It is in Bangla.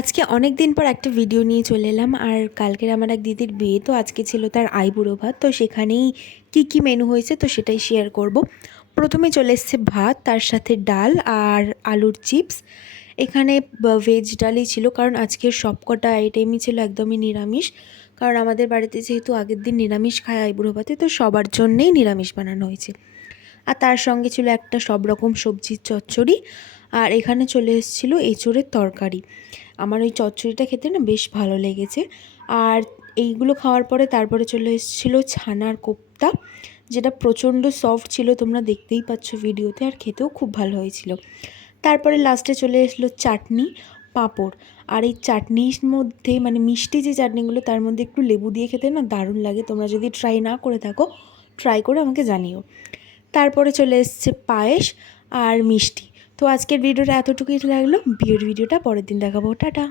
আজকে অনেক দিন পর একটা ভিডিও নিয়ে চলে এলাম। আর কালকের আমার এক দিদির বিয়ে, তো আজকে ছিল তার আইবুড়ো ভাত। তো সেখানেই কি মেনু হয়েছে তো সেটাই শেয়ার করব। প্রথমে চলে এসছে ভাত, তার সাথে ডাল আর আলুর চিপস। এখানে ভেজ ডালই ছিল, কারণ আজকের সবকটা আইটেমই ছিল একদমই নিরামিষ। কারণ আমাদের বাড়িতে যেহেতু আগের দিন নিরামিষ খায় আইবুড়ো ভাতে, তো সবার জন্যেই নিরামিষ বানানো হয়েছে। আর তার সঙ্গে ছিল একটা সব রকম সবজির চচ্চড়ি। আর এখানে চলে এসেছিলো এঁচোড়ের তরকারি। আমার ওই চচ্চড়িটা খেতে না বেশ ভালো লেগেছে। আর এইগুলো খাওয়ার পরে তারপরে চলে এসেছিলো ছানার কোপ্তা, যেটা প্রচণ্ড সফট ছিল, তোমরা দেখতেই পাচ্ছ ভিডিওতে, আর খেতেও খুব ভালো হয়েছিল। তারপরে লাস্টে চলে এসেছিলো চাটনি, পাঁপড়। আর এই চাটনির মধ্যে মানে মিষ্টি যে চাটনিগুলো, তার মধ্যে একটু লেবু দিয়ে খেতে না দারুণ লাগে। তোমরা যদি ট্রাই না করে থাকো, ট্রাই করে আমাকে জানিও। তারপরে চলে এসছে পায়েস আর মিষ্টি। তো আজকের ভিডিওটা এতটুকুই লাগলো। বিয়ের ভিডিওটা পরের দিন দেখাবো। টাটা।